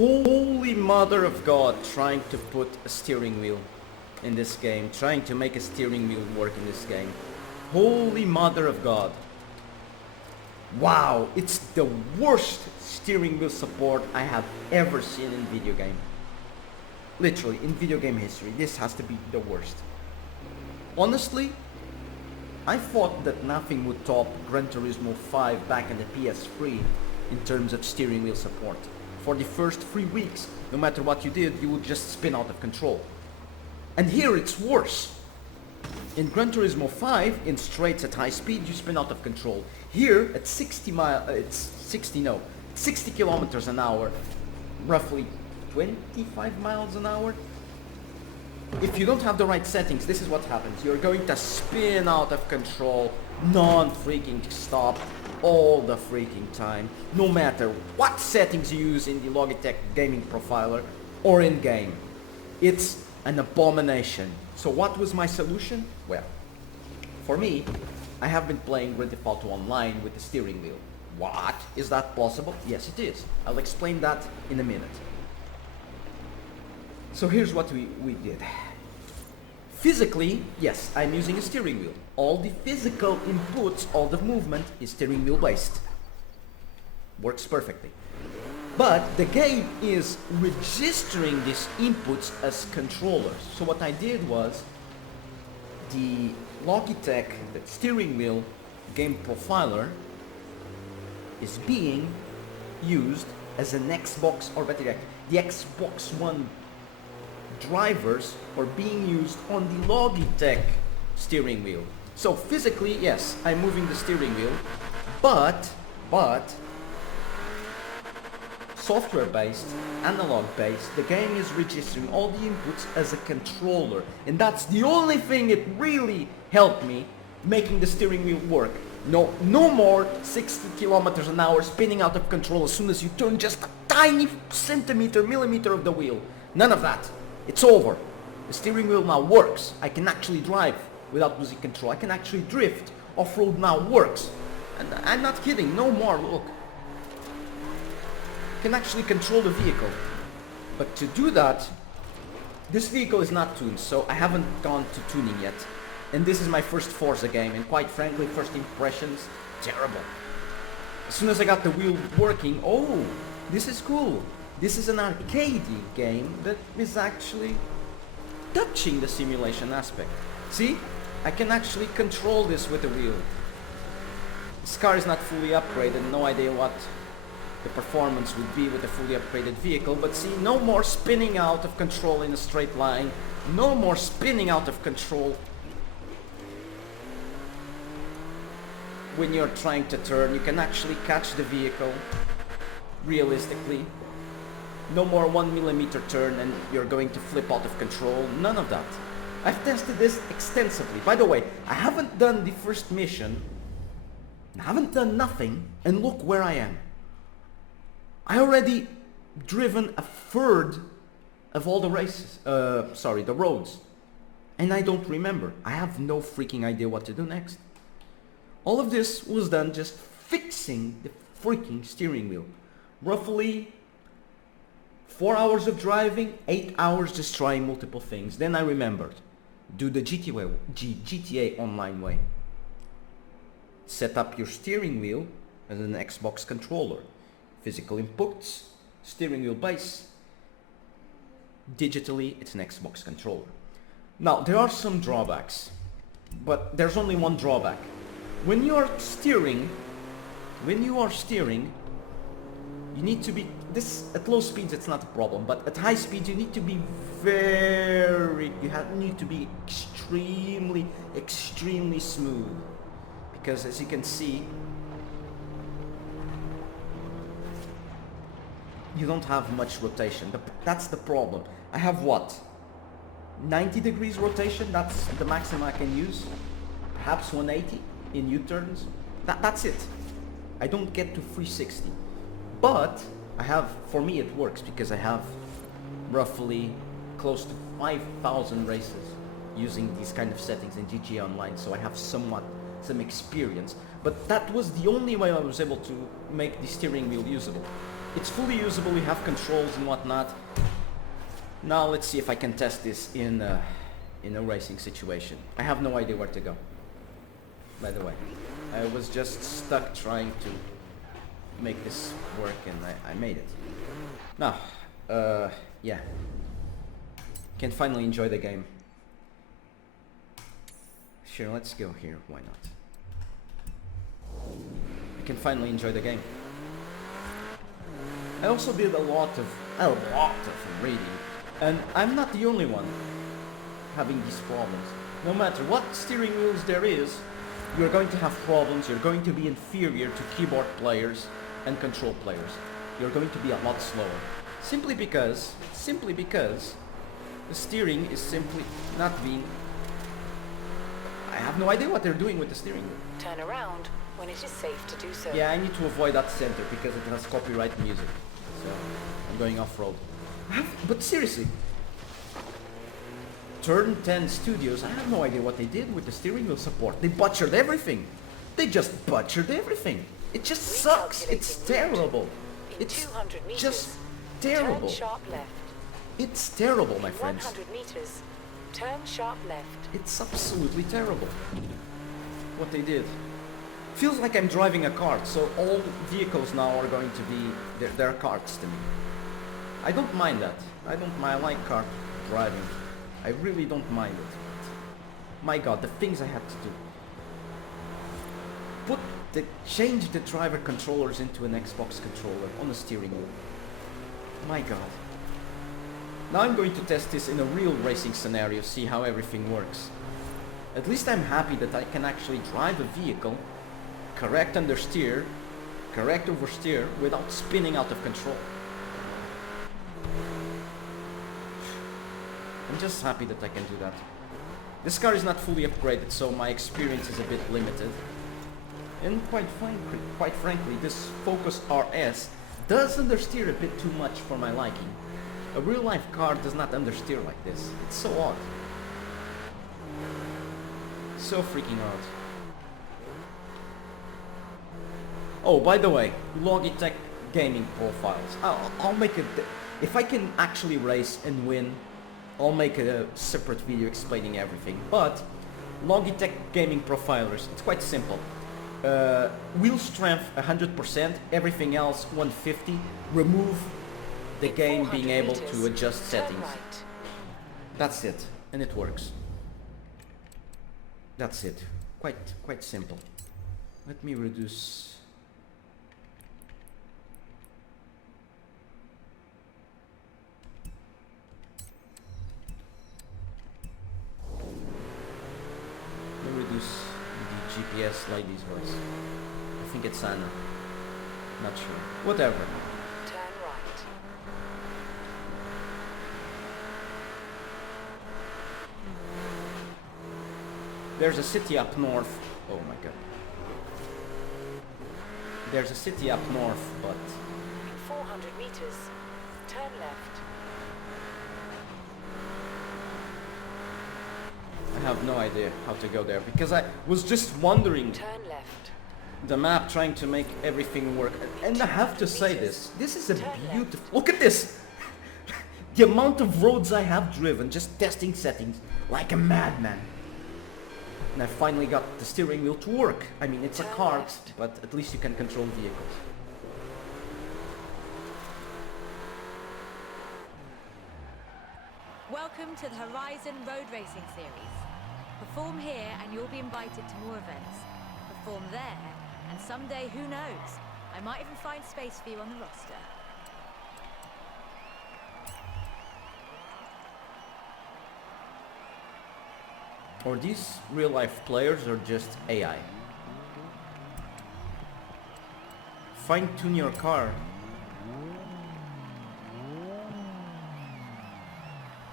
Holy mother of God, trying to put a steering wheel in this game, trying to make a steering wheel work in this game. Holy mother of God. Wow, it's the worst steering wheel support I have ever seen in video game. Literally, in video game history, this has to be the worst. Honestly, I thought that nothing would top Gran Turismo 5 back in the PS3 in terms of steering wheel support. For the first 3 weeks, no matter what you did, you would just spin out of control. And here it's worse. In Gran Turismo 5, in straights at high speed, you spin out of control. Here, at 60 kilometers an hour, roughly 25 miles an hour. If you don't have the right settings, this is what happens. You're going to spin out of control, non-freaking stop, all the freaking time, no matter what settings you use in the Logitech gaming profiler or in game. It's an abomination. So what was my solution? Well, for me, I have been playing Grand Theft Auto Online with the steering wheel. What? Is that possible? Yes, it is. I'll explain that in a minute. So here's what we did. Physically, yes, I'm using a steering wheel. All the physical inputs, all the movement is steering wheel based. Works perfectly. But the game is registering these inputs as controllers. So what I did was, the Logitech, the steering wheel game profiler, is being used as an Xbox, or better yet, the Xbox One drivers are being used on the Logitech steering wheel. So physically, yes, I'm moving the steering wheel, but software-based, analog-based, the game is registering all the inputs as a controller, and that's the only thing it really helped me making the steering wheel work. No more 60 kilometers an hour spinning out of control as soon as you turn just a tiny millimeter of the wheel. None of that. It's over. The steering wheel now works. I can actually drive without losing control. I can actually drift. Off-road now works. And I'm not kidding. No more. Look. I can actually control the vehicle. But to do that, this vehicle is not tuned, so I haven't gone to tuning yet. And this is my first Forza game, and quite frankly, first impressions, terrible. As soon as I got the wheel working, oh, this is cool. This is an arcade game that is actually touching the simulation aspect. See? I can actually control this with the wheel. This car is not fully upgraded, no idea what the performance would be with a fully upgraded vehicle, but see, no more spinning out of control in a straight line, no more spinning out of control when you're trying to turn. You can actually catch the vehicle realistically. No more 1 millimeter turn and you're going to flip out of control. None of that. I've tested this extensively. By the way, I haven't done the first mission. I haven't done nothing, and look where I am. I already driven a third of all the races. The roads. And I don't remember. I have no freaking idea what to do next. All of this was done just fixing the freaking steering wheel. Roughly 4 hours of driving, 8 hours just trying multiple things. Then I remembered. Do the GTA Online way. Set up your steering wheel as an Xbox controller. Physical inputs, steering wheel base. Digitally, it's an Xbox controller. Now, there are some drawbacks, but there's only one drawback. When you are steering, you need to be, at low speeds it's not a problem, but at high speeds you need to be need to be extremely smooth. Because as you can see, you don't have much rotation. That's the problem. I have what? 90 degrees rotation, that's the maximum I can use. Perhaps 180 in U-turns. That's it. I don't get to 360. But for me it works because I have roughly close to 5,000 races using these kind of settings in GTA Online, so I have some experience. But that was the only way I was able to make the steering wheel usable. It's fully usable, you have controls and whatnot. Now let's see if I can test this in a racing situation. I have no idea where to go, by the way. I was just stuck trying to make this work and I made it. Now, yeah. Can finally enjoy the game. Sure, let's go here, why not? I can finally enjoy the game. I also did a lot of reading, and I'm not the only one having these problems. No matter what steering wheels there is, you're going to have problems, you're going to be inferior to keyboard players and control players. You're going to be a lot slower. Simply because the steering is simply not being... I have no idea what they're doing with the steering wheel. Turn around when it is safe to do so. Yeah, I need to avoid that center because it has copyright music. So, I'm going off-road. But seriously, Turn 10 Studios, I have no idea what they did with the steering wheel support. They butchered everything. They just butchered everything. It just sucks. It's terrible. It's just terrible. Turn sharp left. It's terrible, my In friends. 100 meters, turn sharp left. It's absolutely terrible what they did. Feels like I'm driving a kart, so all vehicles now are going to be they're karts to me. I don't mind that. I like kart driving. I really don't mind it. My god, the things I had to do. Change the driver controllers into an Xbox controller on the steering wheel. My god. Now I'm going to test this in a real racing scenario, see how everything works. At least I'm happy that I can actually drive a vehicle, correct understeer, correct oversteer, without spinning out of control. I'm just happy that I can do that. This car is not fully upgraded, so my experience is a bit limited. And quite frankly, this Focus RS does understeer a bit too much for my liking. A real-life car does not understeer like this. It's so odd. So freaking odd. Oh, by the way, Logitech gaming profiles. I'll make it... If I can actually race and win, I'll make a separate video explaining everything. But Logitech gaming profilers, it's quite simple. Wheel strength 100%, everything else 150. Remove the game being able to adjust settings. Right. That's it, and it works. That's it. Quite simple. Let me reduce. Let me reduce the GPS lady's voice. I think it's Anna. Not sure. Whatever. Turn right. There's a city up north. Oh my god. There's a city up north, but... In 400 meters, turn left. I have no idea how to go there, because I was just wandering Turn left. the map trying to make everything work. And I have to say this is a beautiful... Look at this! The amount of roads I have driven, just testing settings, like a madman. And I finally got the steering wheel to work. I mean, it's a kart, but at least you can control vehicles. Welcome to the Horizon Road Racing Series. Perform here and you'll be invited to more events. Perform there, and someday, who knows, I might even find space for you on the roster. Or these real-life players are just AI. Fine-tune your car.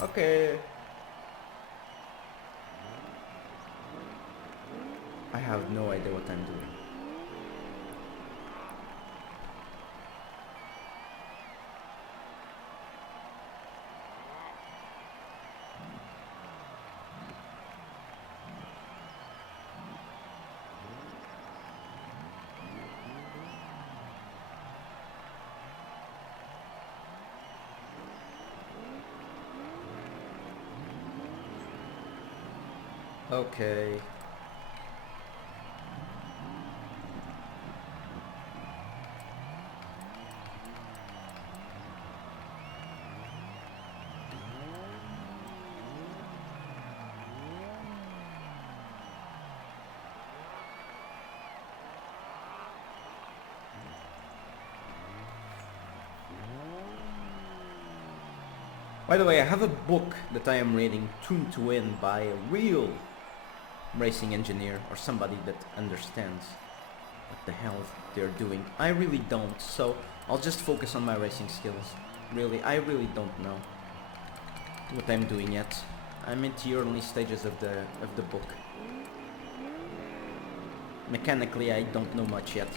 Okay. I have no idea what I'm doing. Okay. By the way, I have a book that I am reading, Tuned to Win, by a real racing engineer or somebody that understands what the hell they're doing. I really don't, so I'll just focus on my racing skills. Really, I really don't know what I'm doing yet. I'm in the early stages of the book. Mechanically, I don't know much yet.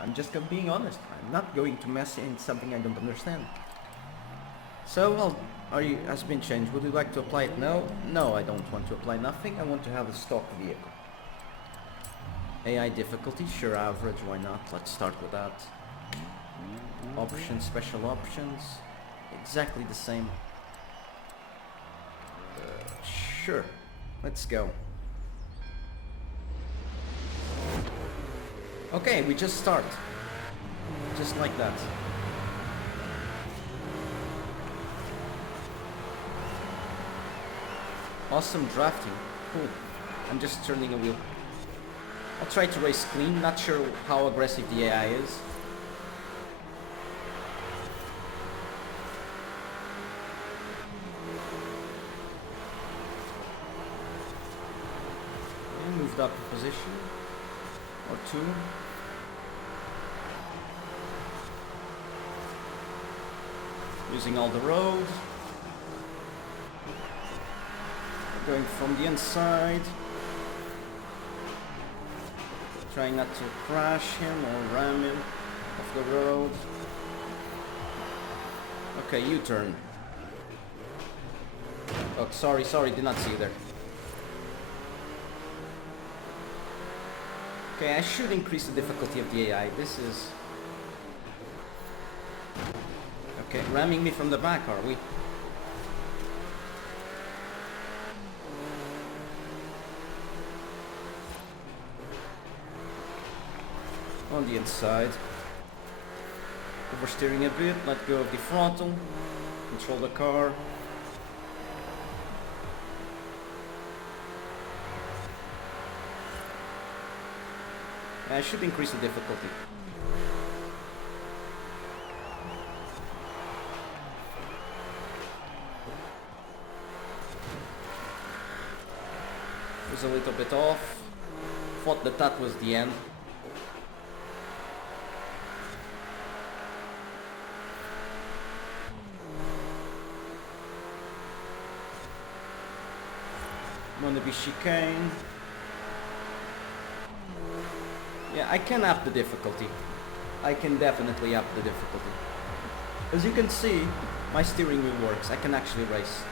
I'm just being honest. I'm not going to mess in something I don't understand. So, well, has been changed. Would you like to apply it now? No, I don't want to apply nothing. I want to have a stock vehicle. AI difficulty, sure, average, why not? Let's start with that. Options, special options, exactly the same. Sure, let's go. Okay, we just start. Just like that. Awesome drafting. Cool. I'm just turning a wheel. I'll try to race clean. Not sure how aggressive the AI is. And moved up a position or two. Using all the road. Going from the inside. Trying not to crash him or ram him off the road. Okay, U-turn. Oh, sorry, did not see you there. Okay, I should increase the difficulty of the AI. This is... Okay, ramming me from the back, are we? On the inside. Oversteering a bit, let go of the throttle, control the car. I should increase the difficulty. Was a little bit off. Thought that was the end. Wanna be chicane. Yeah, I can up the difficulty. I can definitely up the difficulty. As you can see, my steering wheel works. I can actually race.